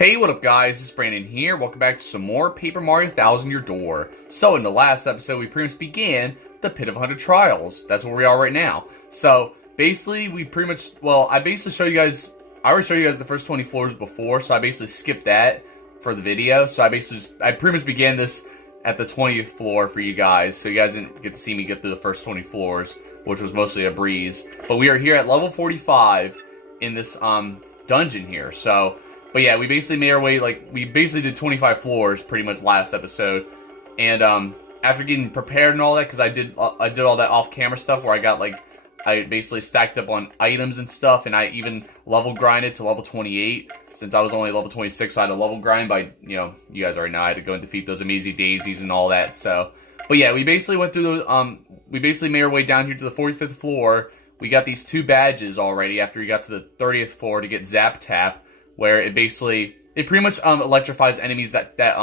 Hey, what up guys, it's Brandon here. Welcome back to some more Paper Mario 1000 Year Door. So in the last episode, we pretty much began the Pit of 100 Trials. That's where we are right now. So basically, I basically showed you guys, I already showed you guys the first 20 floors before, so I basically skipped that for the video. So I pretty much began this at the 20th floor for you guys, so you guys didn't get to see me get through the first 20 floors, which was mostly a breeze. But we are here at level 45 in this dungeon here, so... But yeah, we basically made our way, we basically did 25 floors pretty much last episode. And after getting prepared and all that, because I did all that off-camera stuff where I basically stacked up on items and stuff, and I even level grinded to level 28. Since I was only level 26, so I had to level grind by, you guys already know, I had to go and defeat those amazing daisies and all that, so. But yeah, we basically went through those, we basically made our way down here to the 45th floor. We got these 2 badges already after we got to the 30th floor to get Zap Tap, where it pretty much electrifies enemies that try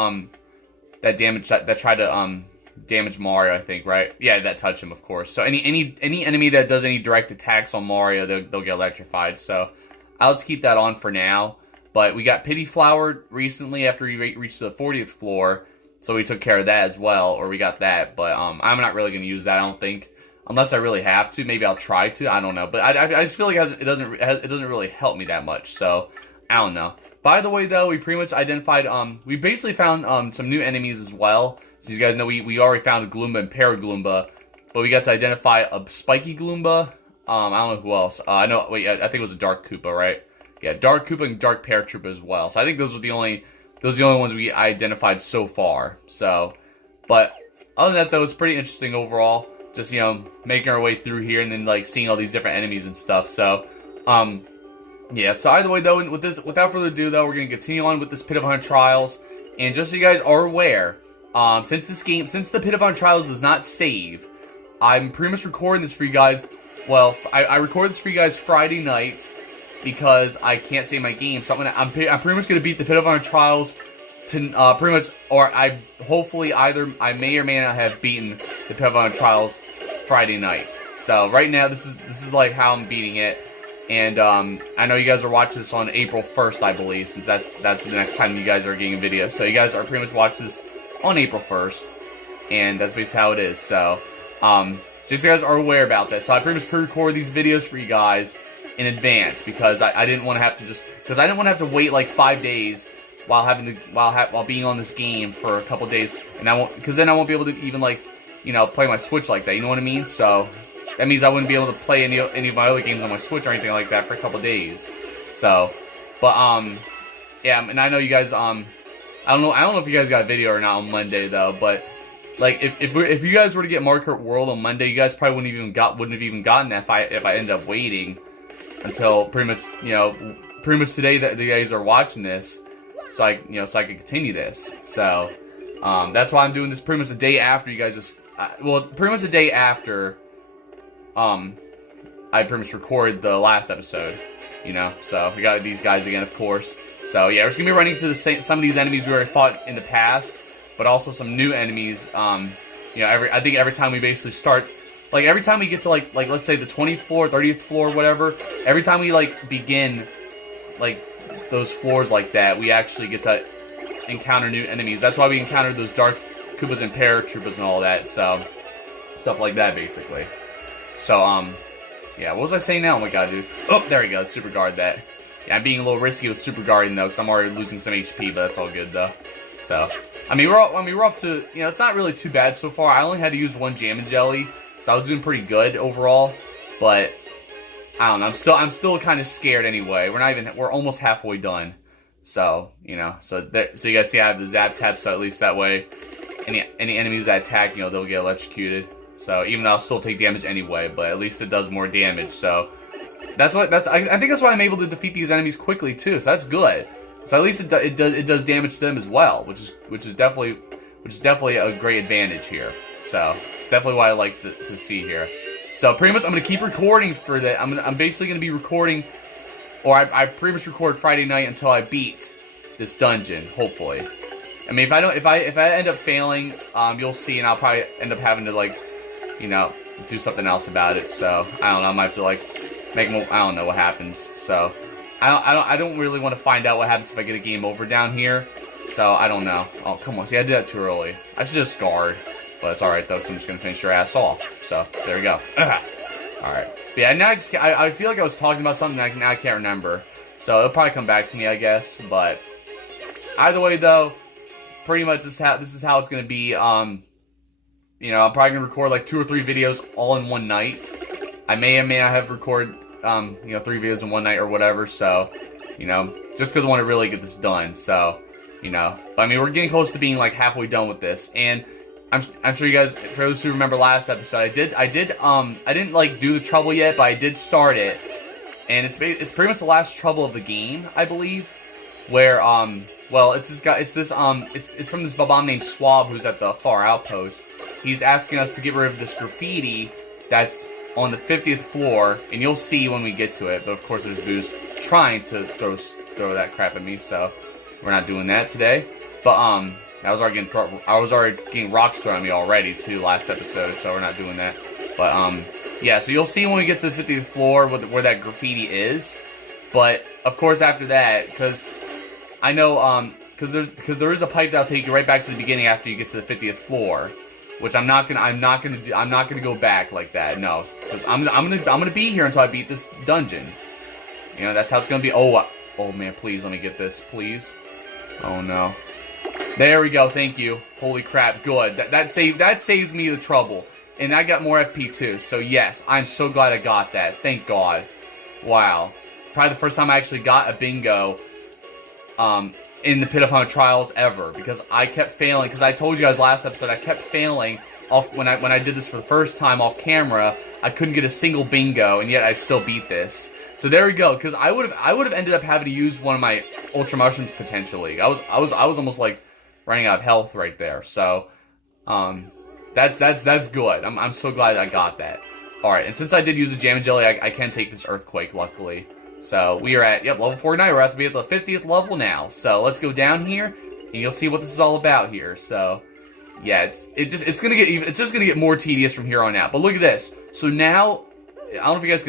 to damage Mario, I think, right? Yeah, that touch him, of course. So any enemy that does any direct attacks on Mario, they'll get electrified. So I'll just keep that on for now. But we got Pity Flower recently after we reached the 40th floor, so we took care of that as well, or we got that. But I'm not really gonna use that, I don't think, unless I really have to. Maybe I'll try to. I don't know. But I just feel like it doesn't really help me that much. So. I don't know. By the way, though, we pretty much identified, we basically found, some new enemies as well. So you guys know we already found Gloomba and Paragloomba, but we got to identify a Spiky Gloomba. I don't know who else. I think it was a Dark Koopa, right? Yeah, Dark Koopa and Dark Paratroopa as well. So I think those are the only ones we identified so far. So, but other than that, though, it's pretty interesting overall. Just, making our way through here and then, seeing all these different enemies and stuff. So, yeah, so either way, though, without further ado, though, we're going to continue on with this Pit of 100 Trials. And just so you guys are aware, since the Pit of 100 Trials does not save, I'm pretty much recording this for you guys. Well, I record this for you guys Friday night because I can't save my game. So I'm pretty much going to beat the Pit of 100 Trials to pretty much, or hopefully either I may or may not have beaten the Pit of 100 Trials Friday night. So right now, this is like how I'm beating it. And I know you guys are watching this on April 1st, I believe, since that's the next time you guys are getting a video. So you guys are pretty much watching this on April 1st, and that's basically how it is. So just so you guys are aware about that. So I pretty much pre-record these videos for you guys in advance because I didn't want to have to wait like 5 days while being on this game for a couple days, and because then I won't be able to even play my Switch like that. You know what I mean? So. That means I wouldn't be able to play any of my other games on my Switch or anything like that for a couple days. So, but yeah, and I know you guys I don't know if you guys got a video or not on Monday though, but if you guys were to get Mario Kart World on Monday, you guys probably wouldn't have even gotten that if I ended up waiting until pretty much today that you guys are watching this, so I could continue this. So that's why I'm doing this pretty much the day after you guys pretty much the day after. I pretty much recorded the last episode, so we got these guys again, of course. So yeah, we're just gonna be running to some of these enemies we already fought in the past, but also some new enemies. I think every time we basically start, every time we get to let's say the 20th floor, 30th floor, whatever, every time we begin those floors like that, we actually get to encounter new enemies. That's why we encountered those Dark Koopas and Paratroopers and all that. So stuff like that, basically. So, yeah, what was I saying now? Oh my god, dude. Oh, there we go, super guard that. Yeah, I'm being a little risky with super guarding, though, because I'm already losing some HP, but that's all good, though. So, we're off to, it's not really too bad so far. I only had to use 1 Jam and Jelly, so I was doing pretty good overall, but, I don't know, I'm still kind of scared anyway. We're almost halfway done. So, so you guys see I have the Zap Tap, so at least that way, any enemies that attack, they'll get electrocuted. So even though I'll still take damage anyway, but at least it does more damage. So I think that's why I'm able to defeat these enemies quickly too. So that's good. So at least it does damage to them as well, which is definitely a great advantage here. So it's definitely what I like to see here. So pretty much I'm gonna keep recording for that. I'm basically gonna be recording, or I pretty much record Friday night until I beat this dungeon, hopefully. If I end up failing, you'll see, and I'll probably end up having to do something else about it. So I don't know. I might have to make more. I don't know what happens. So I don't really want to find out what happens if I get a game over down here. So, I don't know. Oh, come on. See, I did that too early. I should just guard. But it's alright, though, because I'm just going to finish your ass off. So, there we go. Alright. But yeah, now I feel like I was talking about something that I can't remember. So, it'll probably come back to me, I guess. But, either way, though, pretty much this is how it's going to be. You know, I'm probably going to record like 2 or 3 videos all in one night. I may or may not have recorded, you know, 3 videos in one night or whatever. So, you know, just because I want to really get this done. So, you know. But, I mean, we're getting close to being like halfway done with this. And I'm sure you guys, for those who remember last episode, I didn't like do the trouble yet, but I did start it, and it's pretty much the last trouble of the game, I believe, where well, it's this guy, it's from this babam named Swob who's at the far outpost. He's asking us to get rid of this graffiti that's on the 50th floor, and you'll see when we get to it. But of course, there's Booze trying to throw that crap at me, so we're not doing that today. But I was already getting rocks thrown at me already too last episode, so we're not doing that. But yeah, so you'll see when we get to the 50th floor where that graffiti is. But of course after that, because I know because there is a pipe that'll take you right back to the beginning after you get to the 50th floor, which I'm not gonna go back like that. No, because I'm gonna be here until I beat this dungeon. You know, that's how it's gonna be. Oh man, please let me get this, please. Oh no. There we go, thank you. Holy crap, good. That saves me the trouble. And I got more FP too, so yes, I'm so glad I got that. Thank God. Wow. Probably the first time I actually got a bingo in the Pit of Hunter Trials ever, because I kept failing, because I told you guys last episode, I kept failing off when I did this for the first time off camera. I couldn't get a single bingo, and yet I still beat this. So there we go, because I would have ended up having to use one of my Ultra Mushrooms potentially. I was almost like running out of health right there. So that's good. I'm so glad I got that. All right, and since I did use a Jam and Jelly, I can take this Earthquake luckily. So we are at level 49. We're about to be at the 50th level now. So let's go down here, and you'll see what this is all about here. So yeah, it's just gonna get more tedious from here on out. But look at this. So now I don't know if you guys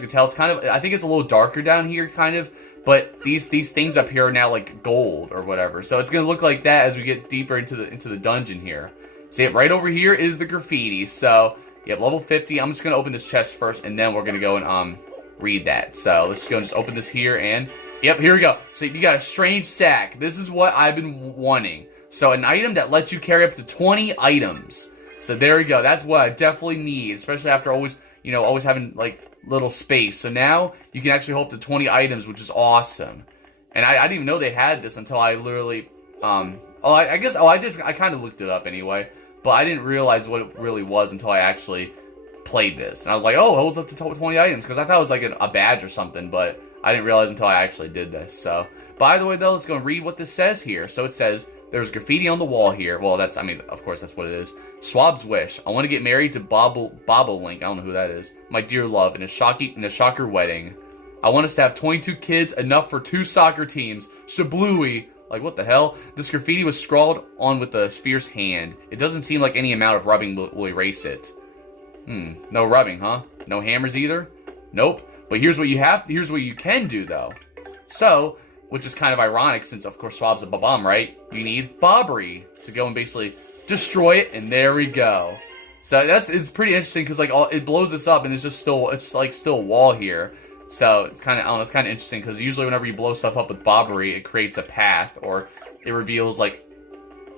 can tell. It's kind of, I think it's a little darker down here, kind of. But these things up here are now like gold or whatever. So it's gonna look like that as we get deeper into the dungeon here. See it right over here is the graffiti. So yep, level 50. I'm just gonna open this chest first, and then we're gonna go and read that. So let's go and just open this here, and yep, here we go. So you got a strange sack. This is what I've been wanting. So an item that lets you carry up to 20 items. So there we go. That's what I definitely need, especially after always having like little space. So now you can actually hold up to 20 items, which is awesome. And I didn't even know they had this until I literally I kind of looked it up anyway, but I didn't realize what it really was until I actually played this. And I was like, oh, it holds up to 20 items, because I thought it was like a badge or something, but I didn't realize until I actually did this. So by the way though, let's go and read what this says here. So it says, there's graffiti on the wall here. Well, I mean, of course, that's what it is. Swab's wish. I want to get married to Bobolink. I don't know who that is. My dear love, in a shocker wedding. I want us to have 22 kids, enough for 2 soccer teams. Shablooey. Like, what the hell? This graffiti was scrawled on with a fierce hand. It doesn't seem like any amount of rubbing will erase it. No rubbing, huh? No hammers either? Nope. But here's what you can do, though. So, which is kind of ironic, since, of course, Swab's a babam, right? You need Bobbery to go and basically destroy it, and there we go. So it's pretty interesting, because like it blows this up, and it's still a wall here. So it's kind of, I don't know, it's kind of interesting, because usually whenever you blow stuff up with Bobbery, it creates a path, or it reveals like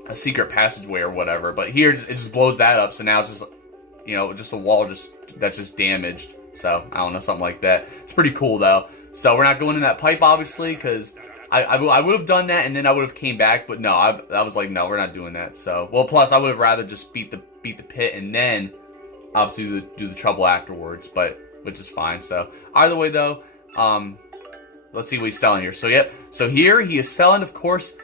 a secret passageway or whatever. But here it just blows that up, so now it's just, you know, just a wall that's just damaged. So I don't know, something like that. It's pretty cool though. So we're not going in that pipe, obviously, because I would have done that, and then I would have came back. But no, I was like, no, we're not doing that. So, well, plus I would have rather just beat the pit, and then obviously do the trouble afterwards. But which is fine. So either way though, let's see what he's selling here. So yep, so here he is selling, of course,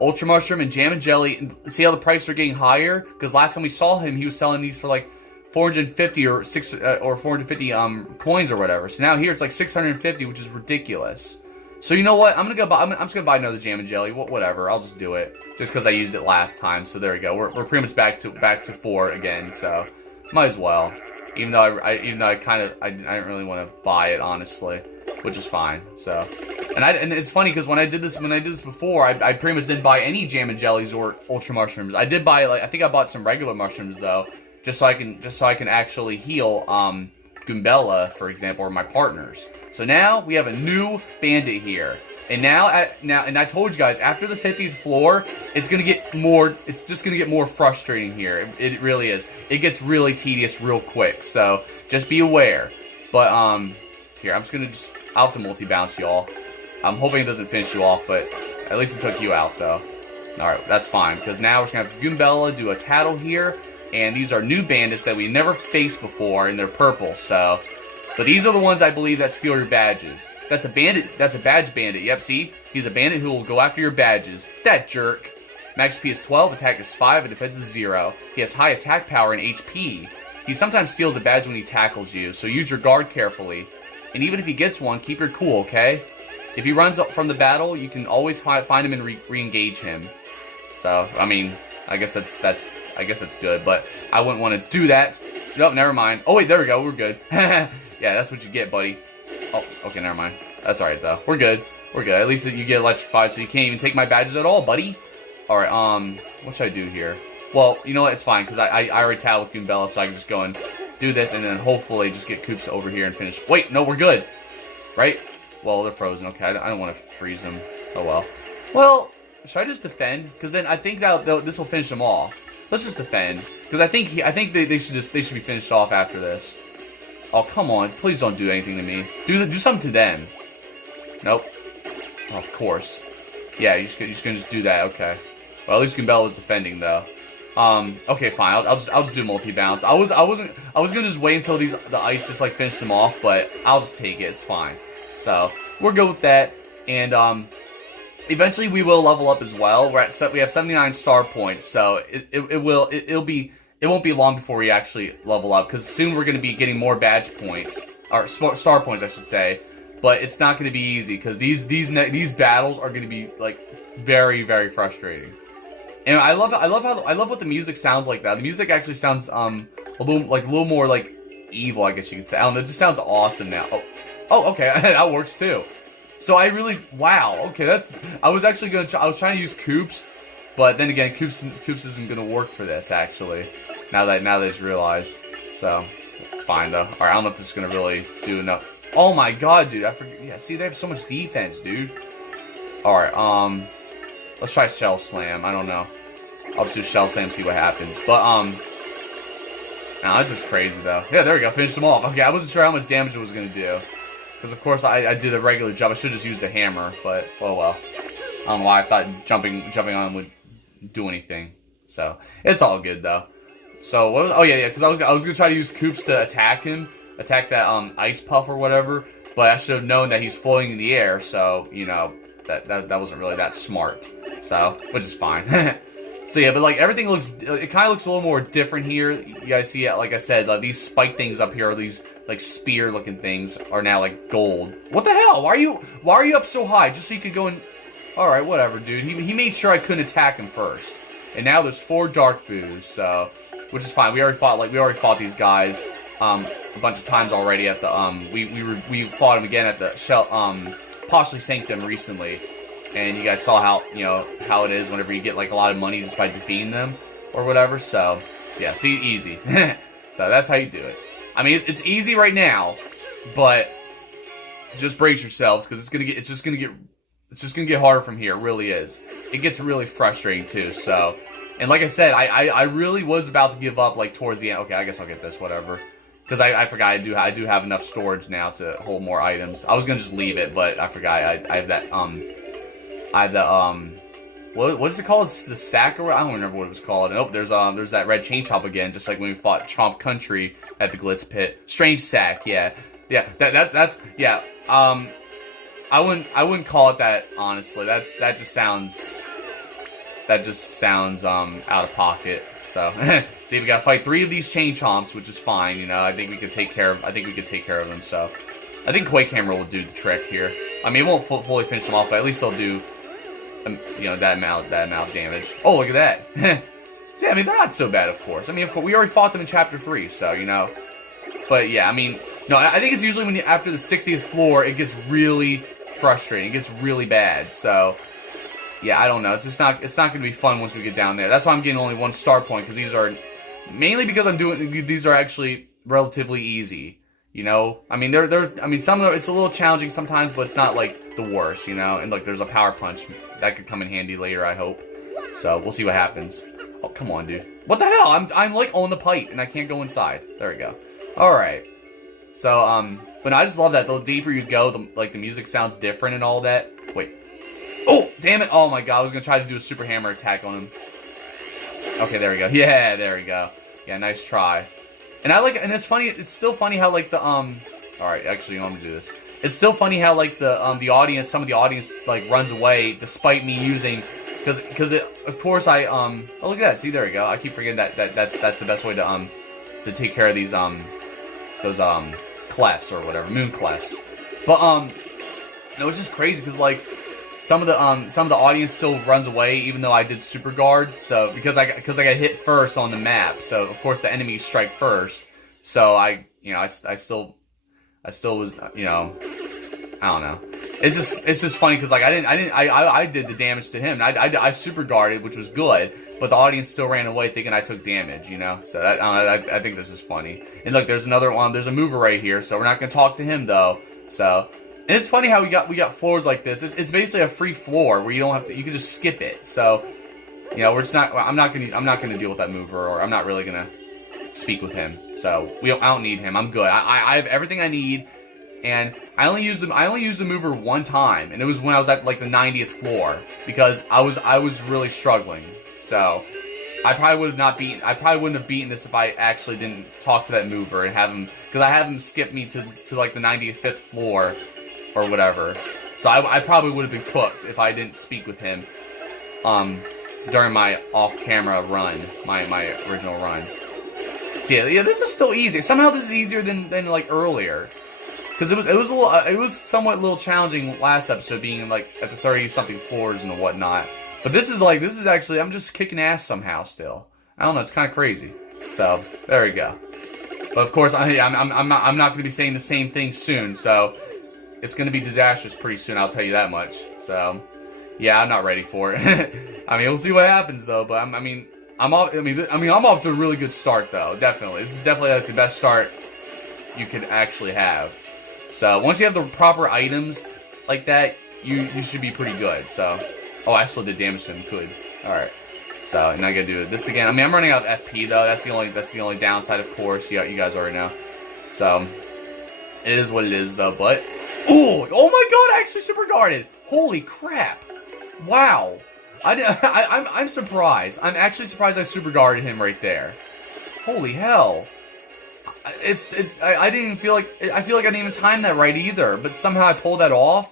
Ultra Mushroom and Jam and Jelly. And see how the prices are getting higher? Because last time we saw him, he was selling these for like 450 or 450 coins or whatever. So now here it's like 650, which is ridiculous. So you know what? I'm just gonna buy another Jam and Jelly. Whatever. I'll just do it just because I used it last time. So there we go. We're pretty much back to 4 again. So might as well. Even though I didn't really want to buy it, honestly. which is fine. So, and it's funny because when I did this before, I pretty much didn't buy any jam and jellies or ultra mushrooms. I did buy, like, I think I bought some regular mushrooms though, just so I can actually heal Goombella, for example, or my partners. So now we have a new bandit here. And now I told you guys, after the 50th floor, it's just gonna get more frustrating here. It really is. It gets really tedious real quick. So just be aware. But here, I'll have to multi-bounce y'all. I'm hoping it doesn't finish you off, but at least it took you out though. Alright, that's fine, because now we're just gonna have Goombella do a tattle here. And these are new bandits that we never faced before, and they're purple, so. But these are the ones I believe that steal your badges. That's a bandit. That's a badge bandit. Yep, see? He's a bandit who will go after your badges. That jerk. Max HP is 12, attack is 5, and defense is 0. He has high attack power and HP. He sometimes steals a badge when he tackles you, so use your guard carefully. And even if he gets one, keep your cool, okay? If he runs up from the battle, you can always find him and re-engage him. So, I mean, I guess that's good, but I wouldn't want to do that. Nope, never mind. Oh wait, there we go. We're good. Yeah, that's what you get, buddy. Oh, okay, never mind. That's alright, though. We're good. We're good. At least you get electrified, so you can't even take my badges at all, buddy. Alright, what should I do here? Well, you know what? It's fine, because I already tattled with Goombella, so I can just go and do this, and then hopefully just get Koops over here and finish. Wait, no, we're good. Right? Well, they're frozen. Okay, I don't want to freeze them. Oh, well. Well, should I just defend? Because then I think that this will finish them off. Let's just defend. Because I think they should be finished off after this. Oh, come on. Please don't do anything to me. Do something to them. Nope. Oh, of course. Yeah, you're just gonna do that. Okay. Well, at least Goombella was defending, though. Okay, fine. I'll just do multi-bounce. I was gonna just wait until the ice just, like, finished them off, but I'll just take it. It's fine. So, we're good with that. And, eventually we will level up as well. We have 79 star points, so it won't be long before we actually level up, because soon we're going to be getting more badge points, or star points, I should say. But it's not going to be easy, because these battles are going to be, like, very, very frustrating. And I love what the music sounds like. That the music actually sounds a little more like evil, I guess you could say. I don't know, it just sounds awesome now. Oh, okay, that works too. So wow, okay, I was trying to use Koops, but then again, Koops isn't gonna work for this, actually. Now that it's realized. So, it's fine though. Alright, I don't know if this is gonna really do enough. Oh my god, dude, I forget. Yeah, see, they have so much defense, dude. Alright, let's try Shell Slam, I don't know. I'll just do Shell Slam, see what happens. But, no, that's just crazy though. Yeah, there we go, finished them off. Okay, I wasn't sure how much damage it was gonna do. Because, of course, I did a regular jump. I should have just used a hammer, but, oh well. I don't know why I thought jumping on him would do anything. So, it's all good, though. So, oh, yeah, because I was going to try to use Koops to attack that, ice puff or whatever, but I should have known that he's floating in the air, so, you know, that wasn't really that smart. So, which is fine. So, yeah, but, like, everything it kind of looks a little more different here. You guys see, like I said, like, these spike things up here, these, like, spear-looking things are now, like, gold. What the hell? Why are you up so high? Just so you could go and... Alright, whatever, dude. He made sure I couldn't attack him first. And now there's 4 dark boos, so... Which is fine. We already fought these guys, a bunch of times already at the, we fought them again at the Possibly Sanctum recently. And you guys saw how it is whenever you get, like, a lot of money just by defeating them or whatever. So, yeah, see, easy. So that's how you do it. I mean, it's easy right now, but just brace yourselves, because it's just gonna get harder from here. It really is. It gets really frustrating too. So, and like I said, I really was about to give up, like, towards the end. Okay, I guess I'll get this, whatever. Because I forgot I do have enough storage now to hold more items. I was gonna just leave it, but I forgot I have that what is it called? It's the Sakura? I don't remember what it was called. And, oh, there's that red chain chomp again, just like when we fought Chomp Country at the Glitz Pit. Strange Sack, yeah. Yeah, that's yeah. I wouldn't call it that, honestly. That just sounds out of pocket. So, see, we gotta fight 3 of these chain chomps, which is fine, you know. I think we could take care of them, so I think Quake Hammer will do the trick here. I mean, it won't fully finish them off, but at least they'll do you know, that amount of damage. Oh, look at that. See, I mean, they're not so bad, of course. I mean, of course, we already fought them in Chapter 3, so, you know. But, yeah, I mean, No, I think it's usually when after the 60th floor, it gets really frustrating. It gets really bad. So, yeah, I don't know. It's just not. It's not going to be fun once we get down there. That's why I'm getting only 1 star point, because these are mainly because these are actually relatively easy. You know, I mean, I mean, some of them, it's a little challenging sometimes, but it's not like the worst. You know, and look, there's a power punch that could come in handy later, I hope. So we'll see what happens. Oh, come on, dude. What the hell? I'm like on the pipe and I can't go inside. There we go. All right. So, but I just love that. The deeper you go, the music sounds different and all that. Wait. Oh, damn it. Oh my god. I was going to try to do a super hammer attack on him. Okay, there we go. Yeah, there we go. Yeah, nice try. And and it's funny, it's still funny how like the, alright, actually, I'm gonna do this. It's still funny how like the audience, some of the audience like runs away despite me using, because of course oh look at that, see, there we go. I keep forgetting that's the best way to take care of these, those, clefs or whatever, moon clefs. But, it was just crazy because like, some of the audience still runs away even though I did super guard, so because I got hit first on the map, so of course the enemies strike first, so I still was, you know, I don't know. It's just funny because like I did the damage to him. I super guarded, which was good, but the audience still ran away thinking I took damage, you know. So that, I think this is funny. And look, there's another one. There's a mover right here, so we're not gonna talk to him though. So. And it's funny how we got floors like this. It's basically a free floor where you don't have to. You can just skip it. So, you know, we're just not. I'm not gonna deal with that mover, or I'm not really gonna speak with him. So I don't need him. I'm good. I have everything I need, and I only used the mover 1 time, and it was when I was at like the 90th floor because I was really struggling. So I probably wouldn't have beaten this if I actually didn't talk to that mover and have him, because I have him skip me to like the 95th floor. Or whatever. So I probably would have been cooked if I didn't speak with him during my off-camera run, my original run. So yeah, this is still easy. Somehow this is easier than like earlier, because it was somewhat a little challenging last episode, being like at the 30-something floors and whatnot. But this is actually, I'm just kicking ass somehow still. I don't know, it's kind of crazy. So there we go. But of course, I'm not going to be saying the same thing soon. So. It's going to be disastrous pretty soon, I'll tell you that much. So, yeah, I'm not ready for it. I mean, we'll see what happens though. But I'm off to a really good start though. Definitely, this is definitely like the best start you could actually have. So once you have the proper items like that, you should be pretty good. So, oh, I still did damage to him. Good. All right. So now I gotta do this again. I mean, I'm running out of FP though. That's the only downside, of course. You guys already know. So it is what it is though. But. Oh my god, I actually super guarded. Holy crap. Wow. I'm surprised. I'm actually surprised I super guarded him right there. Holy hell. I didn't even feel like, I feel like I didn't even time that right either, but somehow I pulled that off.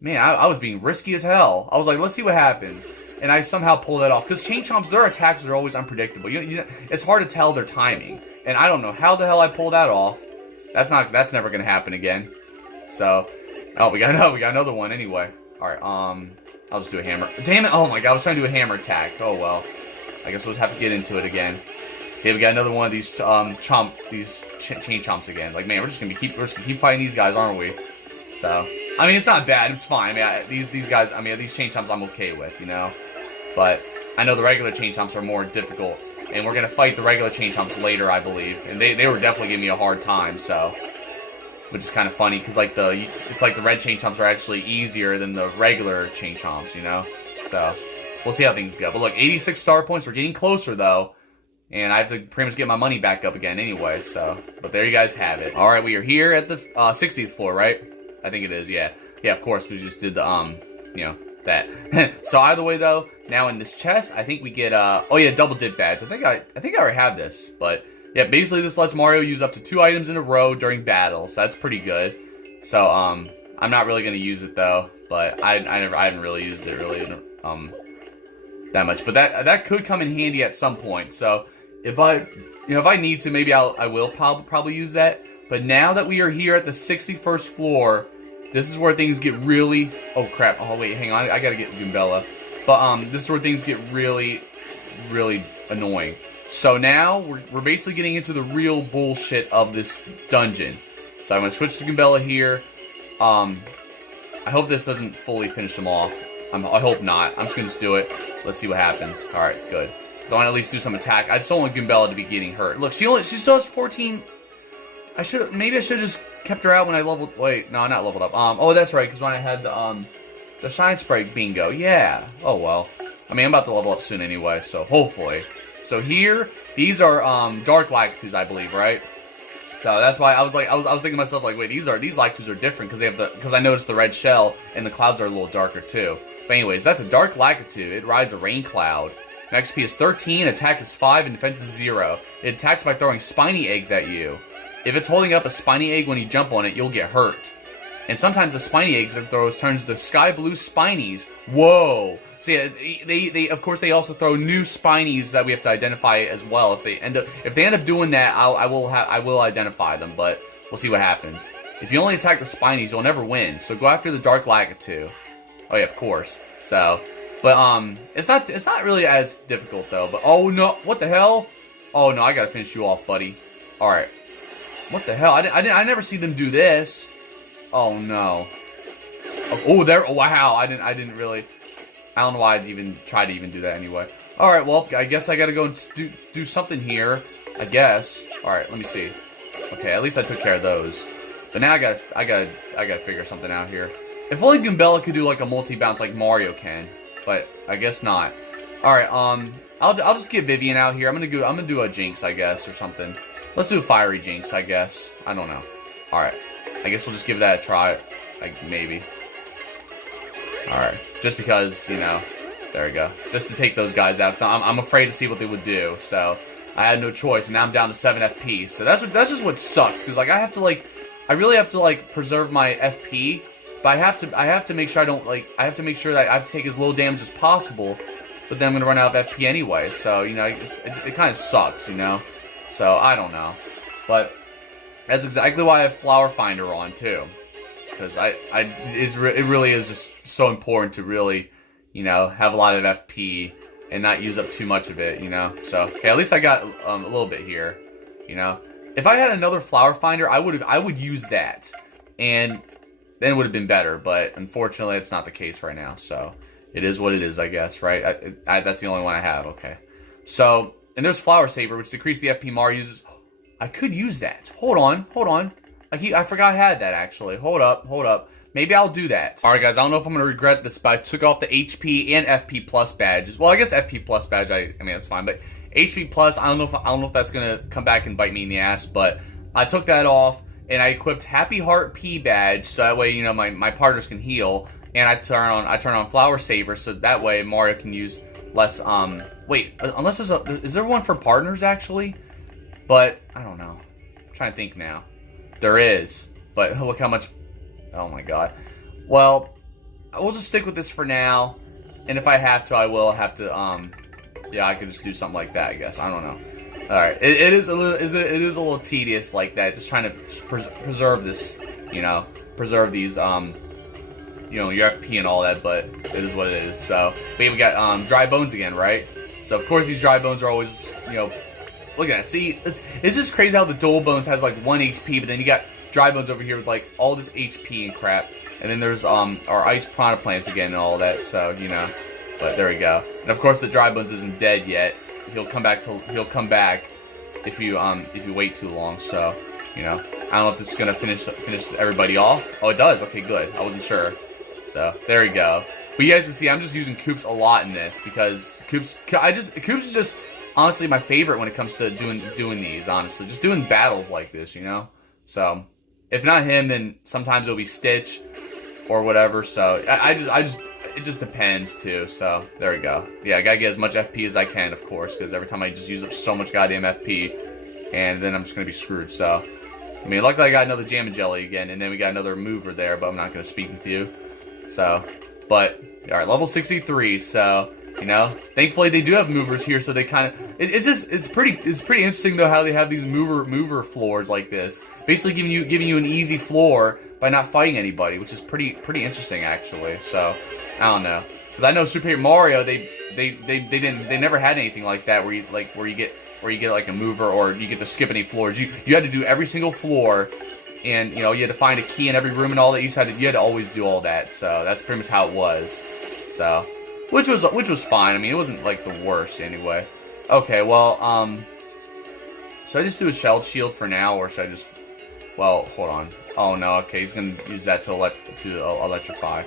Man, I was being risky as hell. I was like, let's see what happens. And I somehow pulled that off. Because Chain Chomps, their attacks are always unpredictable. It's hard to tell their timing. And I don't know how the hell I pulled that off. That's never going to happen again. So, oh, we got another one anyway. Alright, I'll just do a hammer. Damn it! Oh my god, I was trying to do a hammer attack. Oh well. I guess we'll have to get into it again. See, we got another one of these chain chomps again. Like, man, we're just gonna keep fighting these guys, aren't we? So, I mean, it's not bad. It's fine. I mean, these guys. I mean, these chain chomps I'm okay with, you know. But I know the regular chain chomps are more difficult, and we're gonna fight the regular chain chomps later, I believe. And they were definitely giving me a hard time. So. Which is kind of funny, because like it's like the red chain chomps are actually easier than the regular chain chomps, you know? So, we'll see how things go. But look, 86 star points, we're getting closer though. And I have to pretty much get my money back up again anyway, so. But there you guys have it. Alright, we are here at the 60th floor, right? I think it is, yeah. Yeah, of course, we just did the, you know, that. So either way though, now in this chest, I think we get, oh yeah, double dip badge. I think I already have this, but... Yeah, basically this lets Mario use up to 2 items in a row during battles. So that's pretty good. So, I'm not really going to use it though. But I haven't really used it really, that much. But that could come in handy at some point. So, if I need to, maybe I will probably use that. But now that we are here at the 61st floor, this is where things get really... Oh, crap. Oh, wait, hang on. I got to get Goombella. But, this is where things get really, really annoying. So now, we're basically getting into the real bullshit of this dungeon. So I'm going to switch to Goombella here. I hope this doesn't fully finish him off. I hope not. I'm just going to just do it. Let's see what happens. Alright, good. So I want to at least do some attack. I just don't want Goombella to be getting hurt. Look, she still has 14. Maybe I should have just kept her out when I leveled. Wait, no, not leveled up. Oh, that's right, because when I had the Shine Sprite bingo. Yeah. Oh well. I mean, I'm about to level up soon anyway, so hopefully. So here, these are dark Lakitus, I believe, right? So that's why I was thinking to myself like, wait, these Lakitus are different because I noticed the red shell and the clouds are a little darker too. But anyways, that's a dark Lakitu. It rides a rain cloud. XP is 13, attack is 5, and defense is 0. It attacks by throwing spiny eggs at you. If it's holding up a spiny egg when you jump on it, you'll get hurt. And sometimes the spiny eggs it throws turns to sky blue spinies. Whoa! So yeah, they of course they also throw new spinies that we have to identify as well. If they end up doing that, I will identify them, but we'll see what happens. If you only attack the spinies, you'll never win. So go after the dark Lakitu. Oh yeah, of course. So, but it's not really as difficult though. But oh no, what the hell? Oh no, I gotta finish you off, buddy. All right. What the hell? I never see them do this. Oh no. Oh, there. Oh, wow. I didn't really. I don't know why I'd even try to even do that anyway. All right. Well, I guess I gotta go and do something here. I guess. All right. Let me see. Okay. At least I took care of those. But now I gotta figure something out here. If only Goombella could do like a multi-bounce like Mario can, but I guess not. All right. I'll just get Vivian out here. I'm gonna do a Jinx, I guess, or something. Let's do a Fiery Jinx, I guess. I don't know. Alright. I guess we'll just give that a try. Like, maybe. Alright. Just because, you know. There we go. Just to take those guys out. I'm afraid to see what they would do. So, I had no choice. And now I'm down to 7 FP. So, that's just what sucks. Because, like, I really have to, like, preserve my FP. But I have to make sure I don't, like, I have to make sure that I have to take as little damage as possible. But then I'm going to run out of FP anyway. So, you know, it kind of sucks, you know. So, I don't know. But that's exactly why I have Flower Finder on, too. Because it really is just so important to really, you know, have a lot of FP and not use up too much of it, you know. So, okay, at least I got a little bit here, you know. If I had another Flower Finder, I would use that. And then it would have been better. But, unfortunately, it's not the case right now. So, it is what it is, I guess, right? That's the only one I have, okay. So, and there's Flower Saver, which decreases the FP Mario uses. I could use that. Hold on. I forgot I had that, actually. Hold up. Maybe I'll do that. Alright, guys, I don't know if I'm going to regret this, but I took off the HP and FP Plus badges. Well, I guess FP Plus badge, I mean, that's fine. But HP Plus, I don't know if that's going to come back and bite me in the ass. But I took that off, and I equipped Happy Heart P badge, so that way, you know, my partners can heal. And I turn on Flower Saver, so that way Mario can use less, wait, unless is there one for partners, actually? But, I don't know. I'm trying to think now. There is. But, look how much, oh my god. Well, we'll just stick with this for now. And if I have to, I will have to, yeah, I could just do something like that, I guess. I don't know. Alright, it is a little tedious like that, just trying to preserve this, you know, preserve these, you know, your FP and all that, but it is what it is. So, but yeah, we got dry bones again, right? So of course these dry bones are always, you know, look at that. See, it's just crazy how the dual bones has like 1 HP, but then you got dry bones over here with like all this HP and crap. And then there's our ice piranha plants again and all that. So you know, but there we go. And of course the dry bones isn't dead yet. He'll come back if you wait too long. So you know, I don't know if this is gonna finish everybody off. Oh, it does. Okay, good. I wasn't sure. So there we go. But you guys can see I'm just using Koops a lot in this because Koops is just honestly my favorite when it comes to doing these. Honestly, just doing battles like this, you know. So if not him, then sometimes it'll be Stitch or whatever. So it just depends too. So there we go. Yeah, I gotta get as much FP as I can, of course, because every time I just use up so much goddamn FP, and then I'm just gonna be screwed. So I mean, luckily I got another Jam and Jelly again, and then we got another mover there, but I'm not gonna speak with you. So, but all right, level 63. So you know, thankfully they do have movers here, so they kind of it's pretty interesting though how they have these mover floors like this, basically giving you an easy floor by not fighting anybody, which is pretty interesting actually. So I don't know, because I know Super Paper Mario they never had anything like that where you get like a mover or you get to skip any floors. You had to do every single floor and you know, you had to find a key in every room and all that. You had to always do all that. So that's pretty much how it was. So, which was fine. I mean, it wasn't like the worst anyway. Okay, well, should I just do a shell shield for now, or should I just? Well, hold on. Oh no, okay, he's gonna use that to electrify.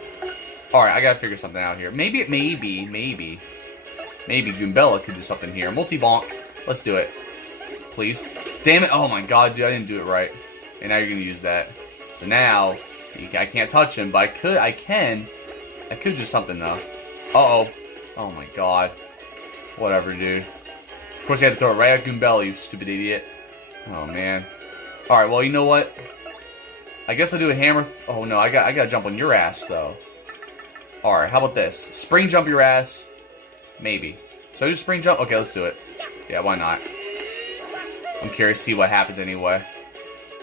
All right, I gotta figure something out here. Maybe Goombella could do something here. Multi-bonk. Let's do it, please. Damn it! Oh my god, dude, I didn't do it right. And now you're gonna use that. So now I can't touch him, but I could do something though. Uh-oh. Oh my god. Whatever, dude. Of course you had to throw it right at Goombella, you stupid idiot. Oh man. Alright, well, you know what? I guess I'll do a hammer. Oh no, I gotta jump on your ass though. Alright, how about this? Spring jump your ass. Maybe. So I do spring jump? Okay, let's do it. Yeah, why not? I'm curious to see what happens anyway.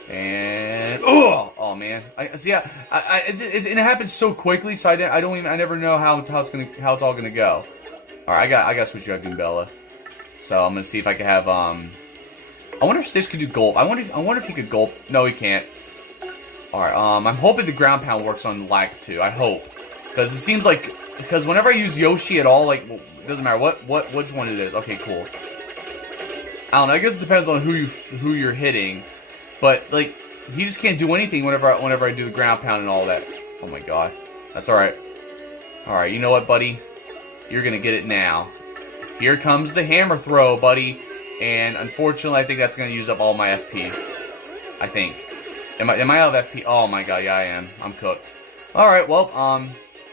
And oh man, it happens so quickly, so I never know how it's all gonna go. All right, I gotta switch you out, Goombella. So I'm gonna see if I can have I wonder if Stitch could do gulp. I wonder if he could gulp. No, he can't. All right, I'm hoping the ground pound works on lag too. I hope, because it seems like whenever I use Yoshi at all, like it doesn't matter which one it is. Okay, cool. I don't know. I guess it depends on who you're hitting. But, like, he just can't do anything whenever I do the ground pound and all that. Oh my god. That's alright. Alright, you know what, buddy? You're gonna get it now. Here comes the hammer throw, buddy. And, unfortunately, I think that's gonna use up all my FP. I think. Am I out of FP? Oh my god, yeah, I am. I'm cooked. Alright, well,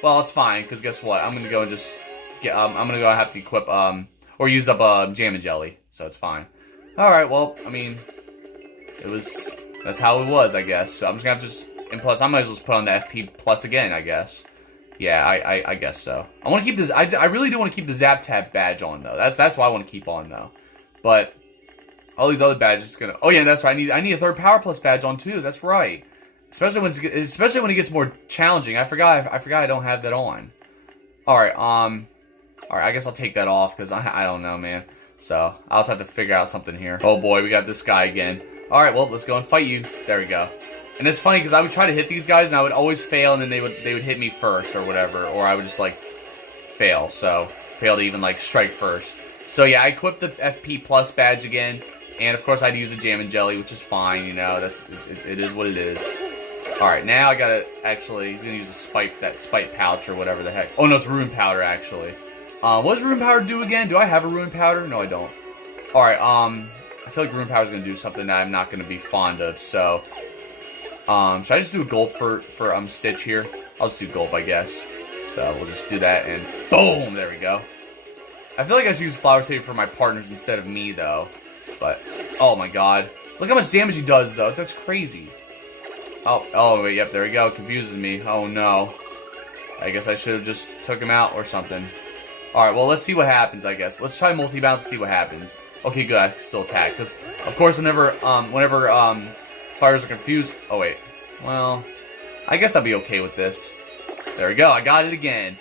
well, it's fine, because guess what? I'm gonna go and just get, I'm gonna go and have to equip, or use up, Jam and Jelly. So it's fine. Alright, well, I mean... that's how it was, I guess. So I'm just gonna have to and plus I might as well just put on the FP plus again, I guess. Yeah, I guess so. I want to keep this. I really do want to keep the Zap Tap badge on though. That's what I want to keep on though. But all these other badges gonna. Oh yeah, that's right. I need a third Power Plus badge on too. That's right. Especially when it gets more challenging. I forgot I don't have that on. All right. All right. I guess I'll take that off because I don't know, man. So I'll just have to figure out something here. Oh boy, we got this guy again. Alright, well, let's go and fight you. There we go. And it's funny because I would try to hit these guys and I would always fail and then they would hit me first or whatever. Or I would just, like, fail. So, fail to even, like, strike first. So, yeah, I equipped the FP Plus badge again. And, of course, I had to use a Jam and Jelly, which is fine, you know. It is what it is. Alright, now I gotta, actually, he's gonna use that spite pouch or whatever the heck. Oh, no, it's Ruin Powder, actually. What does Ruin Powder do again? Do I have a Ruin Powder? No, I don't. Alright, I feel like Ruin Powder is going to do something that I'm not going to be fond of, so... should I just do a gulp for Stitch here? I'll just do gulp, I guess. So, we'll just do that, and boom! There we go. I feel like I should use Flower Saver for my partners instead of me, though. But, oh my god. Look how much damage he does, though. That's crazy. Oh, wait, yep, there we go. It confuses me. Oh, no. I guess I should have just took him out or something. Alright, well, let's see what happens, I guess. Let's try multi-bounce to see what happens. Okay, good. I can still attack. Because, of course, whenever fires are confused... Oh, wait. Well, I guess I'll be okay with this. There we go. I got it again.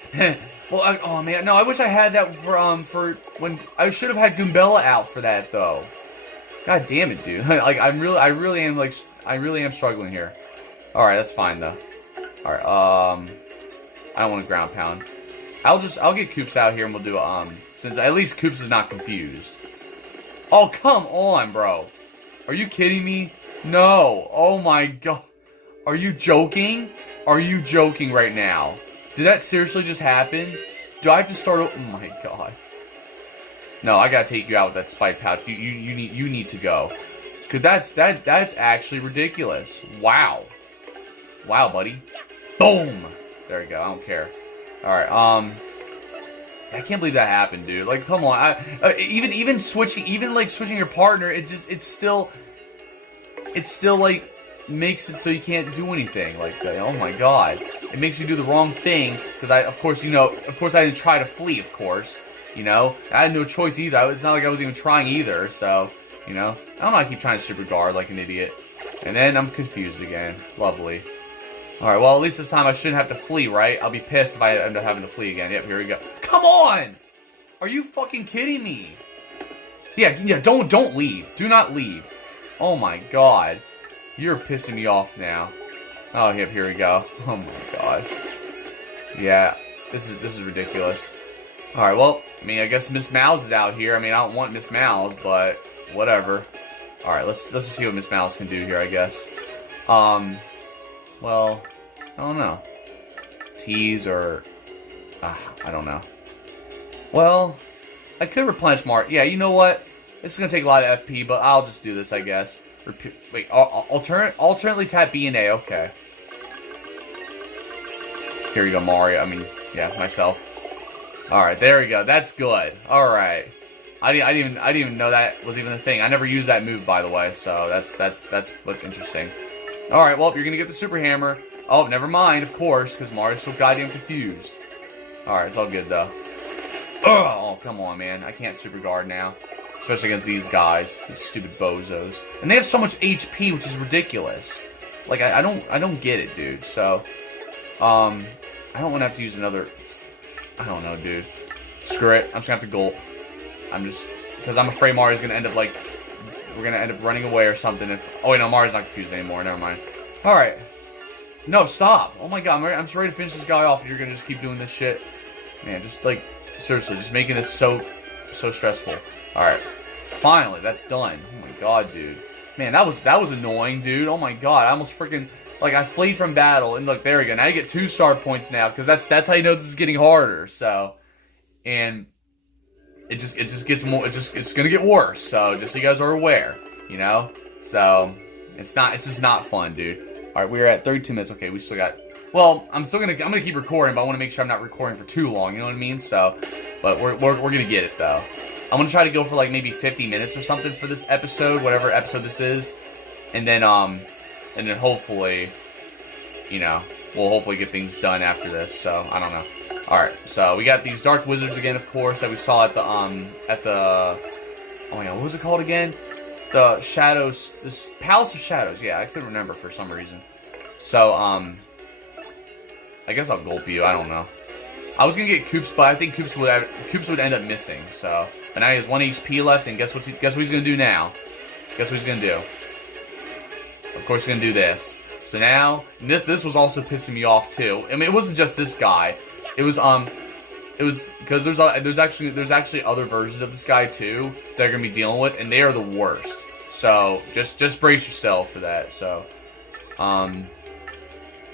Well, oh, man. No, I wish I had that for when... I should have had Goombella out for that, though. God damn it, dude. Like, I really am struggling here. Alright, that's fine, though. Alright, I don't want to ground pound. I'll get Koops out here and we'll do, since at least Koops is not confused. Oh, come on, bro. Are you kidding me? No. Oh my god. Are you joking? Are you joking right now? Did that seriously just happen? Do I have to start? Oh my god. No, I gotta take you out with that spike pouch. You need to go. Cause that's actually ridiculous. Wow. Wow, buddy. Boom. There we go. I don't care. All right. I can't believe that happened, dude. Like, come on. Even switching your partner, it's still like makes it so you can't do anything like that. Oh my god. It makes you do the wrong thing because of course I didn't try to flee, of course. You know, I had no choice either. It's not like I was even trying either. So, you know, I don't know. I keep trying to super guard like an idiot, and then I'm confused again. Lovely. Alright, well, at least this time I shouldn't have to flee, right? I'll be pissed if I end up having to flee again. Yep, here we go. Come on! Are you fucking kidding me? Yeah, don't leave. Do not leave. Oh my god. You're pissing me off now. Oh, yep, here we go. Oh my god. Yeah, this is ridiculous. Alright, well, I mean, I guess Miss Mouse is out here. I mean, I don't want Miss Mouse, but whatever. Alright, let's just see what Miss Mouse can do here, I guess. Well, I don't know. Tease or... I don't know. Well, I could replenish Mario. Yeah, you know what? This is going to take a lot of FP, but I'll just do this, I guess. Wait, alternately tap B and A, okay. Here you go, Mario. I mean, yeah, myself. Alright, there we go. That's good. Alright. I didn't even know that was even a thing. I never used that move, by the way, so that's what's interesting. Alright, well, you're gonna get the Super Hammer. Oh, never mind, of course, because Mario's so goddamn confused. Alright, it's all good, though. Oh, come on, man. I can't Super Guard now. Especially against these guys. These stupid bozos. And they have so much HP, which is ridiculous. Like, I don't get it, dude. So, I don't want to have to use another... I don't know, dude. Screw it. I'm just gonna have to gulp. Because I'm afraid Mario's gonna end up, like... We're gonna end up running away or something if... Oh, wait, no, Mario's not confused anymore. Never mind. Alright. No, stop. Oh my god, I'm just ready to finish this guy off and you're gonna just keep doing this shit. Man, just, like... Seriously, just making this so stressful. Alright. Finally, that's done. Oh my god, dude. Man, that was annoying, dude. Oh my god, I almost freaking... Like, I flee from battle, and look, there we go. Now you get 2 star points now, because that's how you know this is getting harder, so... And... It just gets more... It's gonna get worse, so just so you guys are aware, you know? So... It's just not fun, dude. Alright, we're at 32 minutes. Okay, we still got... Well, I'm gonna keep recording, but I want to make sure I'm not recording for too long, you know what I mean? So... But we're gonna get it, though. I'm gonna try to go for, like, maybe 50 minutes or something for this episode, whatever episode this is. And then hopefully, you know, we'll hopefully get things done after this, so, I don't know. Alright, so we got these Dark Wizards again, of course, that we saw at the, oh my god, what was it called again? The Shadows, this Palace of Shadows, yeah, I couldn't remember for some reason. So, I guess I'll gulp you, I don't know. I was gonna get Koops, but I think Koops would end up missing, so. But now he has 1 HP left, and guess what he's gonna do now? Guess what he's gonna do? Of course, he's gonna do this. So now, this was also pissing me off too. I mean, it wasn't just this guy. It was because there's actually other versions of this guy too that are gonna be dealing with, and they are the worst. So just brace yourself for that. So, oh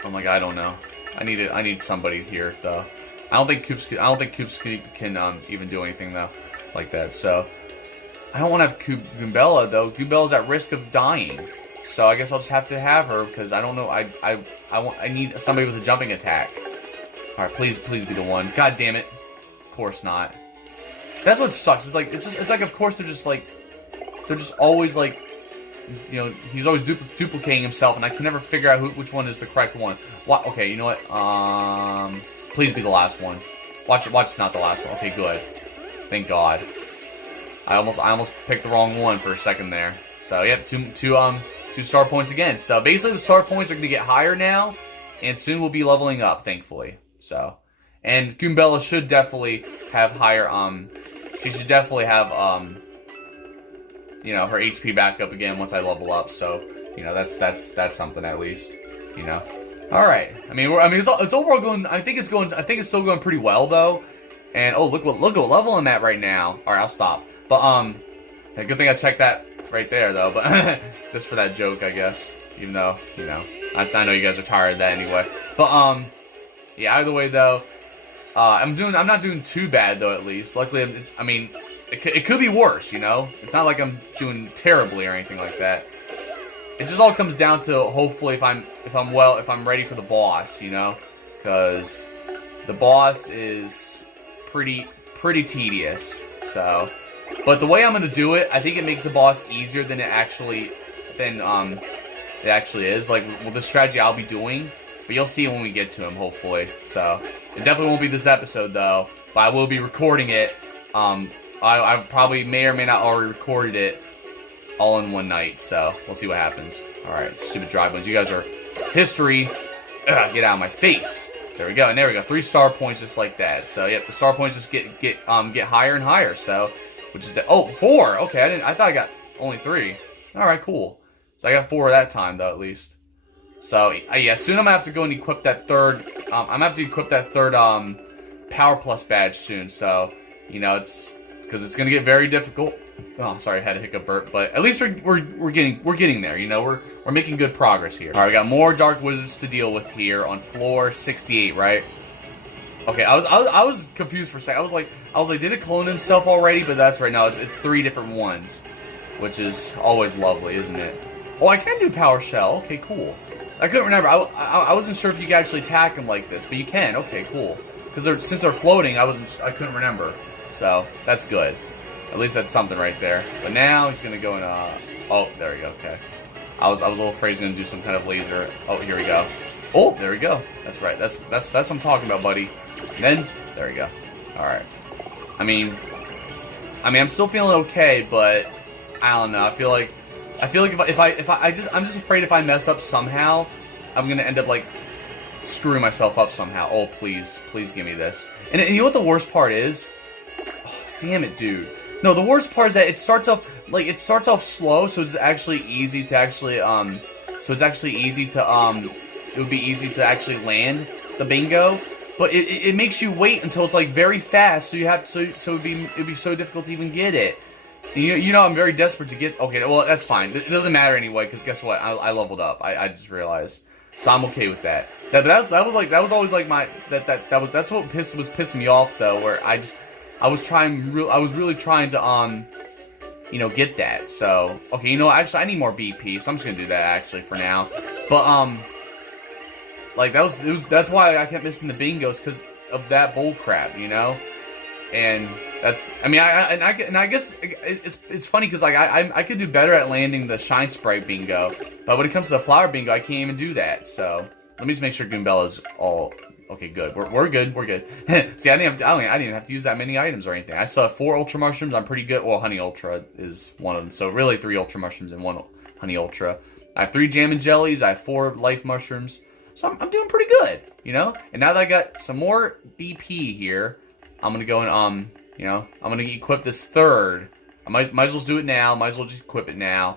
my god, I don't know. I need somebody here though. I don't think Koops can even do anything though like that. So I don't want to have Goombella though. Goombella's at risk of dying. So I guess I'll just have to have her because I don't know. I need somebody with a jumping attack. All right, please be the one. God damn it. Of course not. That's what sucks. It's like of course they're just always like, you know, he's always duplicating himself, and I can never figure out which one is the correct one. What? Okay, you know what? Please be the last one. Watch it's not the last one. Okay, good. Thank God. I almost picked the wrong one for a second there. So yep, two star points again. So basically the star points are gonna get higher now, and soon we'll be leveling up, thankfully. So, and Goombella should definitely have higher she should definitely have you know, her HP back up again once I level up. So, you know, that's something at least, you know. All right. I mean, it's overall going. I think it's still going pretty well though. And oh, look what level I'm at right now. All right, I'll stop. But good thing I checked that right there though. But just for that joke, I guess. Even though, you know, I know you guys are tired of that anyway. But yeah. Either way though, I'm not doing too bad though. At least, luckily, I mean, it could be worse. You know, it's not like I'm doing terribly or anything like that. It just all comes down to hopefully if I'm ready for the boss, you know, because the boss is pretty tedious. So, but the way I'm gonna do it, I think it makes the boss easier than it actually is. Like with the strategy I'll be doing, but you'll see when we get to him, hopefully. So it definitely won't be this episode though, but I will be recording it. I probably may or may not already recorded it all in one night, so we'll see what happens. Alright, stupid dry bones. You guys are history. Ugh, get out of my face. There we go, and there we go. 3 star points just like that. So yep, the star points just get higher and higher. So, which is 4. Okay, I thought I got only 3. Alright, cool. So I got 4 that time, though, at least. So, yeah, soon I'm going to have to go and equip that third, I'm going to have to equip that third, Power Plus badge soon. So, you know, because it's going to get very difficult. Oh, sorry, I had a hiccup burp, but at least we're getting there, you know, we're making good progress here. All right, we got more Dark Wizards to deal with here on floor 68, right? Okay, I was confused for a second. I was like, did it clone himself already? But that's right. No, it's 3 different ones, which is always lovely, isn't it? Oh, I can do Power Shell. Okay, cool. I couldn't remember. I wasn't sure if you could actually attack them like this, but you can. Okay, cool. Because since they're floating, I couldn't remember. So that's good. At least that's something right there. But now he's gonna go in. Oh, there we go. Okay. I was a little afraid he's gonna do some kind of laser. Oh, here we go. Oh, there we go. That's right. That's what I'm talking about, buddy. And then there we go. All right. I mean, I'm still feeling okay, but I don't know. I feel like I'm just afraid if I mess up somehow, I'm gonna end up like screwing myself up somehow. Oh, please give me this. And you know what the worst part is? Oh, damn it, dude. No, the worst part is that it starts off slow, so it's actually easy to it would be easy to actually land the bingo, but it makes you wait until it's like very fast, so you have to, so it'd be so difficult to even get it. And you know I'm very desperate to get. Okay, well that's fine. It doesn't matter anyway, because guess what? I leveled up. I just realized, so I'm okay with that. That was always like that's what was pissing me off though, where I was really trying to you know, get that. So okay, you know, actually I need more BP, so I'm just gonna do that actually for now. But like that's why I kept missing the bingos, because of that bull crap, you know. And that's, I mean, I guess it's funny because like I could do better at landing the Shine Sprite bingo, but when it comes to the flower bingo, I can't even do that. So let me just make sure Goombella's all okay. Good, we're good. See, I didn't even have to use that many items or anything. I still have 4 Ultra Mushrooms. I'm pretty good. Well, Honey Ultra is one of them, so really 3 Ultra Mushrooms and 1 Honey Ultra. I have 3 Jam and Jellies. I have 4 Life Mushrooms. So I'm doing pretty good, you know. And now that I got some more BP here, I'm gonna go and you know, I'm gonna equip this third. I might as well just do it now. Might as well just equip it now,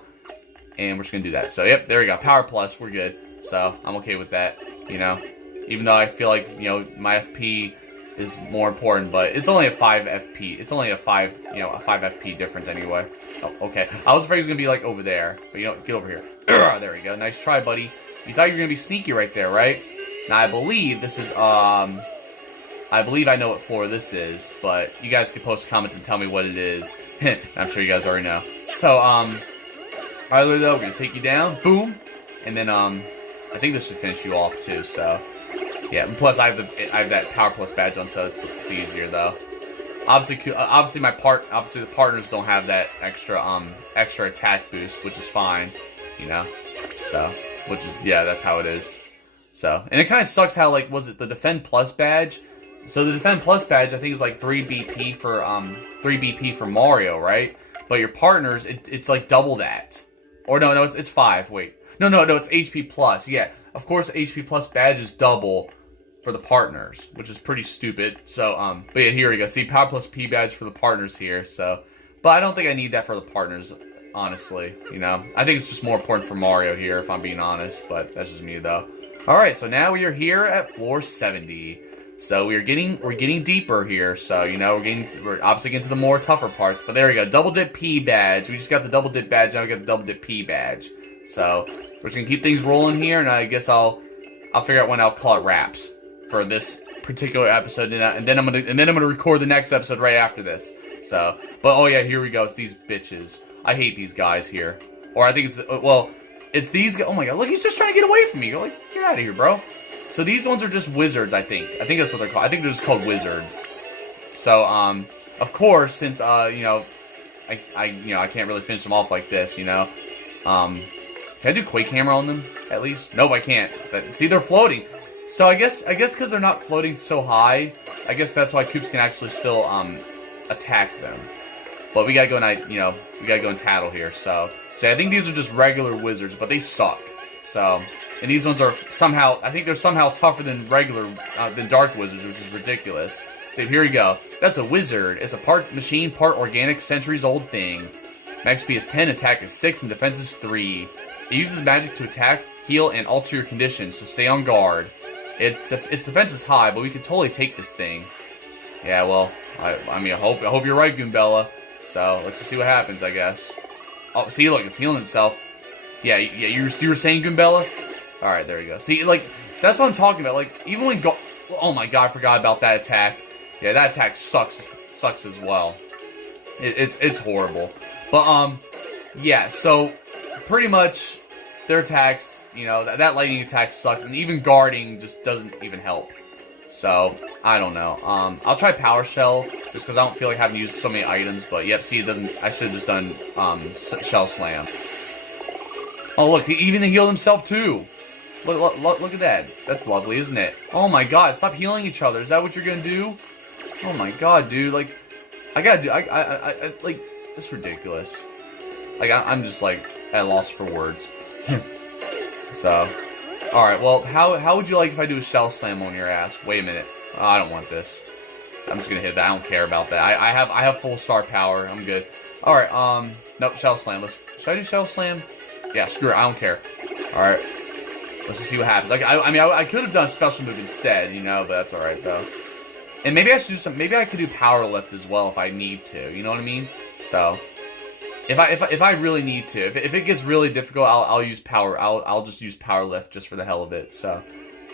and we're just gonna do that. So yep, there we go. Power Plus, we're good. So I'm okay with that, you know. Even though I feel like, you know, my FP is more important, but it's only a 5 FP. It's only a 5 FP difference anyway. Oh, okay. I was afraid it was gonna be like over there, but you know, get over here. There we go. Nice try, buddy. You thought you were gonna be sneaky right there, right? Now I believe this is I believe I know what floor this is, but you guys can post comments and tell me what it is. I'm sure you guys already know. So alright, though, we're gonna take you down, boom, and then I think this should finish you off too. So yeah, and plus I have that Power Plus badge on, so it's easier though. Obviously the partners don't have that extra attack boost, which is fine, you know. So yeah, that's how it is. So, and it kind of sucks how, like, was it the Defend Plus badge? So the Defend Plus badge, I think, is like 3 BP for Mario, right? But your partners, it's like double that. Or no, it's 5. Wait, no, it's HP Plus. Yeah, of course, HP Plus badge is double for the partners, which is pretty stupid. So but yeah, here we go. See, Power Plus P badge for the partners here. So, but I don't think I need that for the partners, honestly. You know, I think it's just more important for Mario here, if I'm being honest. But that's just me though. All right, so now we are here at floor 70. So we're getting deeper here. So, you know, we're obviously getting to the more tougher parts. But there we go, double dip P badge. We just got the double dip badge. Now we got the double dip P badge. So we're just gonna keep things rolling here, and I guess I'll figure out when I'll call it wraps for this particular episode, and then I'm gonna record the next episode right after this. So, but oh yeah, here we go. It's these bitches. I hate these guys here. Or I think it's these guys. Oh my god, look, he's just trying to get away from me. Go, like, get out of here, bro. So these ones are just wizards, I think. I think that's what they're called. I think they're just called wizards. So, of course, since, you know, I can't really finish them off like this, you know. Can I do Quake Hammer on them, at least? Nope, I can't. See, they're floating. So I guess because they're not floating so high, I guess that's why Koops can actually still, attack them. But we gotta go and, we gotta go and tattle here, so I think these are just regular wizards, but they suck. So, and these ones are somehow, I think they're somehow tougher than than Dark Wizards, which is ridiculous. So here we go. That's a wizard. It's a part machine, part organic, centuries old thing. Max SP is 10, attack is 6, and defense is 3. It uses magic to attack, heal, and alter your condition, so stay on guard. Its defense is high, but we could totally take this thing. Yeah, well, I mean, I hope you're right, Goombella. So let's just see what happens, I guess. Oh, see, look, it's healing itself. Yeah, you were saying Goombella? All right, there you go. See, like, that's what I'm talking about. Like, even when oh my god, I forgot about that attack. Yeah, that attack sucks as well. It's horrible. But yeah. So pretty much their attacks, you know, that lightning attack sucks, and even guarding just doesn't even help. So I don't know. I'll try Power Shell just because I don't feel like having to use so many items. But yep, see, it doesn't. I should have just done Shell Slam. Oh look, he even healed himself too. Look at that. That's lovely, isn't it? Oh my god, stop healing each other. Is that what you're gonna do? Oh my god, dude. Like, I gotta do. I like, it's ridiculous. Like, I'm just like at a loss for words. So, all right. Well, how would you like if I do a Shell Slam on your ass? Wait a minute. Oh, I don't want this. I'm just gonna hit that. I don't care about that. I have full star power. I'm good. All right. Nope. Shell Slam. Should I do Shell Slam? Yeah. Screw it. I don't care. All right. Let's just see what happens. Like, I mean, I could have done a special move instead, you know, but that's all right though. And maybe I should do some. Maybe I could do Power Lift as well if I need to. You know what I mean? So, if I really need to, if it gets really difficult, I'll use Power. I'll just use Power Lift just for the hell of it. So,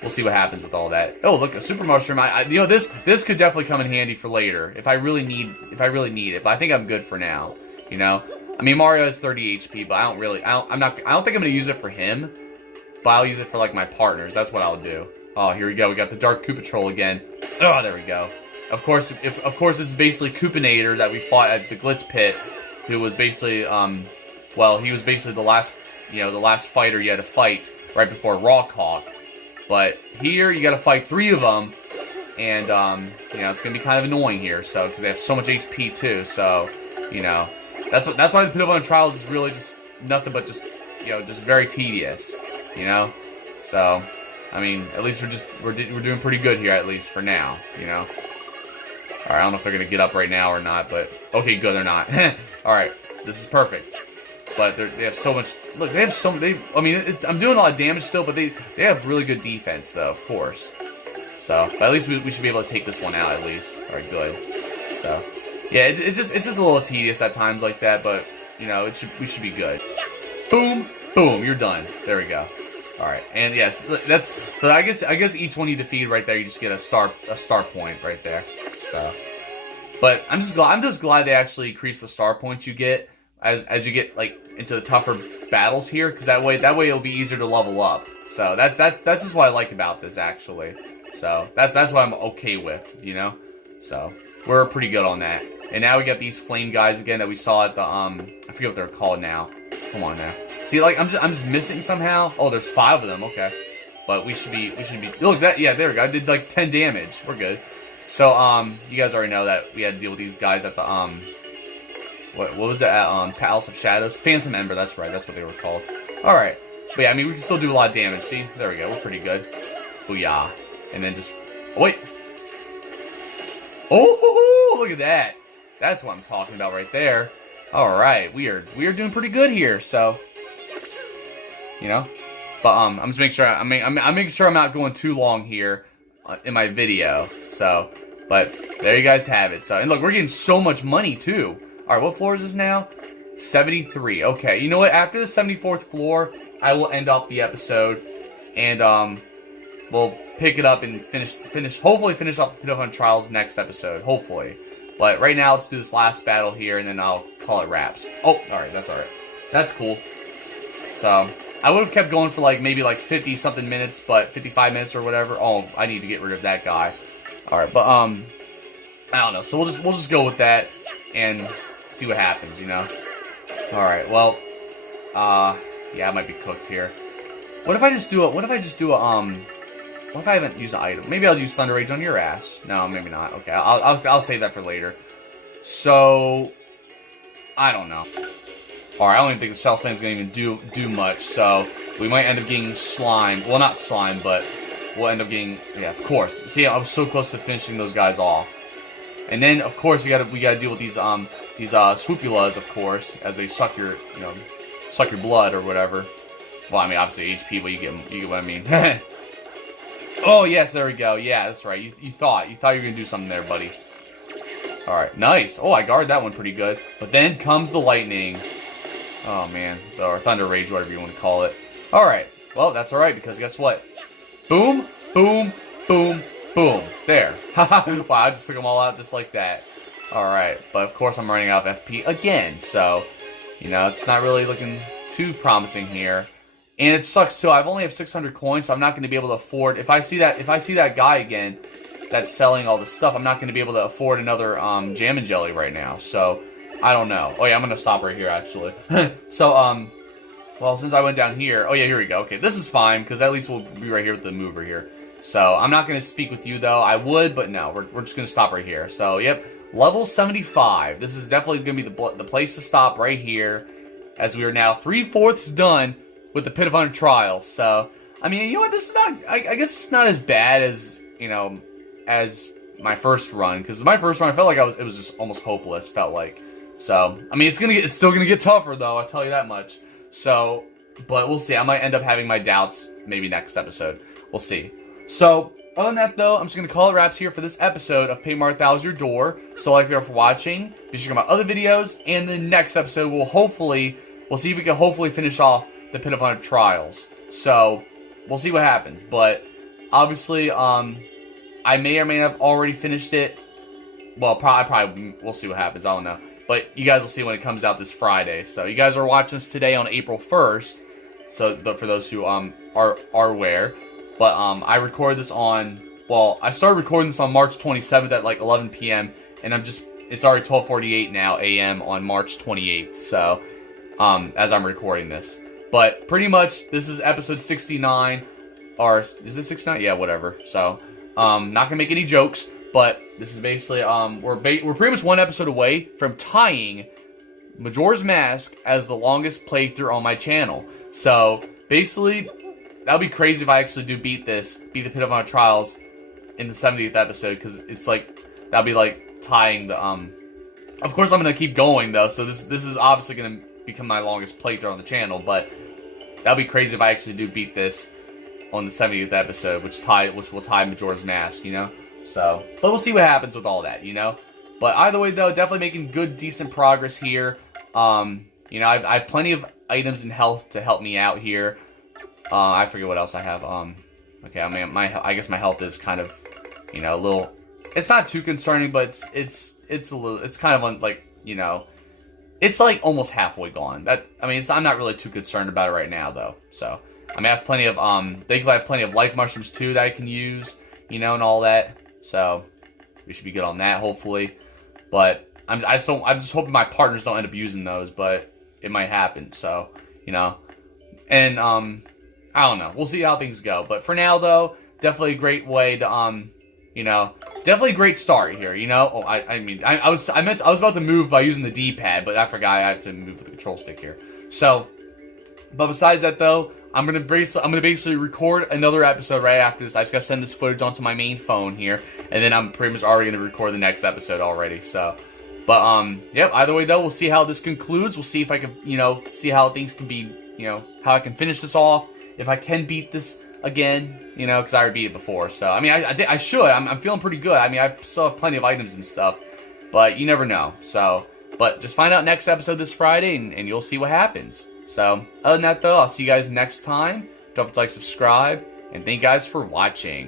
we'll see what happens with all that. Oh, look, a Super Mushroom. You know, this could definitely come in handy for later if I really need it. But I think I'm good for now. You know, I mean, Mario has 30 HP, but I don't think I'm gonna use it for him. But I'll use it for, like, my partners. That's what I'll do. Oh, here we go. We got the Dark Koopa Troll again. Oh, there we go. Of course, this is basically Koopinator that we fought at the Glitz Pit, who was basically, well, he was basically the last fighter you had to fight right before Rawkhawk. But here, you got to fight 3 of them, and, you know, it's going to be kind of annoying here, so, because they have so much HP, too, so, you know, that's why the Pit of Trials is really just nothing but just, you know, just very tedious. You know, so I mean, at least we're doing pretty good here, at least for now. You know. All right, I don't know if they're gonna get up right now or not, but okay, good, they're not. All right, this is perfect. But they have so much. Look, they have so. I mean, I'm doing a lot of damage still, but they have really good defense, though, of course. So, but at least we should be able to take this one out at least. All right, good. So, yeah, it's just a little tedious at times like that, but you know, we should be good. Boom, boom, you're done. There we go. All right, and yes, so. I guess each one you defeat right there, you just get a star point right there. So, but I'm just glad they actually increase the star points you get as you get like into the tougher battles here, because that way it'll be easier to level up. So that's just what I like about this actually. So that's what I'm okay with, you know. So we're pretty good on that. And now we got these flame guys again that we saw at the I forget what they're called now. Come on now. See, like, I'm just missing somehow. Oh, there's 5 of them. Okay, but we should be. Look, that, yeah, there we go. I did like 10 damage. We're good. So, you guys already know that we had to deal with these guys at the what was it at Palace of Shadows? Phantom Ember. That's right. That's what they were called. All right, but yeah, I mean, we can still do a lot of damage. See, there we go. We're pretty good. Booyah! And then just wait. Oh, look at that. That's what I'm talking about right there. All right, we are doing pretty good here. So. You know, but I'm just making sure. I'm making sure I'm not going too long here in my video. So, but there you guys have it. So, and look, we're getting so much money too. All right, what floor is this now? 73. Okay, you know what? After the 74th floor, I will end off the episode, and we'll pick it up and hopefully finish off the Pit of Trials next episode. Hopefully, but right now let's do this last battle here, and then I'll call it wraps. Oh, all right, that's all right. That's cool. So. I would have kept going for like maybe like 50 something minutes, but 55 minutes or whatever. Oh, I need to get rid of that guy. All right, but I don't know. So we'll just go with that and see what happens, you know. All right. Well, yeah, I might be cooked here. What if I just do what if I haven't used an item? Maybe I'll use Thunder Rage on your ass. No, maybe not. Okay, I'll save that for later. So I don't know. Alright, I don't even think the Shell Slam's gonna even do much, so we might end up getting slime. Well, not slime, but we'll end up getting, yeah, of course. See, I was so close to finishing those guys off. And then, of course, we gotta deal with these swoopulas, of course, as they suck your blood or whatever. Well, I mean, obviously HP, but you get what I mean. Oh, yes, there we go. Yeah, that's right. You thought you were going to do something there, buddy. Alright, nice. Oh, I guarded that one pretty good. But then comes the lightning. Oh, man. Or Thunder Rage, whatever you want to call it. Alright. Well, that's alright, because guess what? Boom, boom, boom, boom. There. Haha. Wow, I just took them all out just like that. Alright. But, of course, I'm running out of FP again. So, you know, it's not really looking too promising here. And it sucks too. I only have 600 coins, so I'm not going to be able to afford. If I see that guy again, that's selling all this stuff, I'm not going to be able to afford another Jam and Jelly right now. So I don't know. Oh yeah, I'm going to stop right here actually. So well, since I went down here, oh yeah, here we go. Okay, this is fine because at least we'll be right here with the mover here. So I'm not going to speak with you though. I would, but no, we're just going to stop right here. So yep, level 75. This is definitely going to be the place to stop right here, as we are now 3/4 done with the Pit of 100 Trials. So, I mean, you know what, this is not, I guess it's not as bad as, you know, as my first run, because my first run, I felt like it was just almost hopeless, felt like. So, I mean, it's still gonna get tougher, though, I'll tell you that much. So, but we'll see, I might end up having my doubts, maybe next episode, we'll see. So, other than that, though, I'm just gonna call it wraps here for this episode of Paper Mario TTYD Your Door. So, like you all for watching, be sure to check out my other videos, and the next episode, we'll see if we can hopefully finish off the Pit of 100 Trials. So, we'll see what happens. But, obviously, I may or may not have already finished it. Well, probably, we'll see what happens. I don't know. But you guys will see when it comes out this Friday. So, you guys are watching this today on April 1st. So, but for those who, are aware. But, I recorded this on, well, I started recording this on March 27th at, like, 11 p.m. And it's already 12:48 now a.m. on March 28th. So, as I'm recording this. But pretty much, this is episode 69, or is this 69? Yeah, whatever. So, not gonna make any jokes, but this is basically, we're pretty much one episode away from tying Majora's Mask as the longest playthrough on my channel. So, basically, that'll be crazy if I actually do beat the Pit of 100 Trials in the 70th episode, because it's like, that'll be like tying the, of course I'm gonna keep going though, so this is obviously gonna become my longest playthrough on the channel, but that'll be crazy if I actually do beat this on the 70th episode, which will tie Majora's Mask, you know? So, but we'll see what happens with all that, you know? But either way though, definitely making good, decent progress here. You know, I have plenty of items and health to help me out here. I forget what else I have. Okay, I mean, I guess my health is kind of, you know, a little, it's not too concerning, but it's a little, it's kind of like, you know, it's like almost halfway gone. I mean, I'm not really too concerned about it right now, though. So, I mean, I have plenty of, thankfully I have plenty of life mushrooms, too, that I can use, you know, and all that. So, we should be good on that, hopefully. But, I'm just hoping my partners don't end up using those, but it might happen, so, you know. And, I don't know. We'll see how things go. But for now, though, definitely a great way to, you know, definitely a great start here, you know? Oh, I was about to move by using the D-pad, but I forgot I have to move with the control stick here. So, but besides that though, I'm gonna basically record another episode right after this. I just gotta send this footage onto my main phone here, and then I'm pretty much already gonna record the next episode already, so. But, yep, either way though, we'll see how this concludes. We'll see if I can, you know, see how things can be, you know, how I can finish this off. If I can beat this again, you know, because I already beat it before. So, I mean, I should. I'm feeling pretty good. I mean, I still have plenty of items and stuff, but you never know. So, but just find out next episode this Friday, and you'll see what happens. So, other than that, though, I'll see you guys next time. Don't forget to like, subscribe, and thank you guys for watching.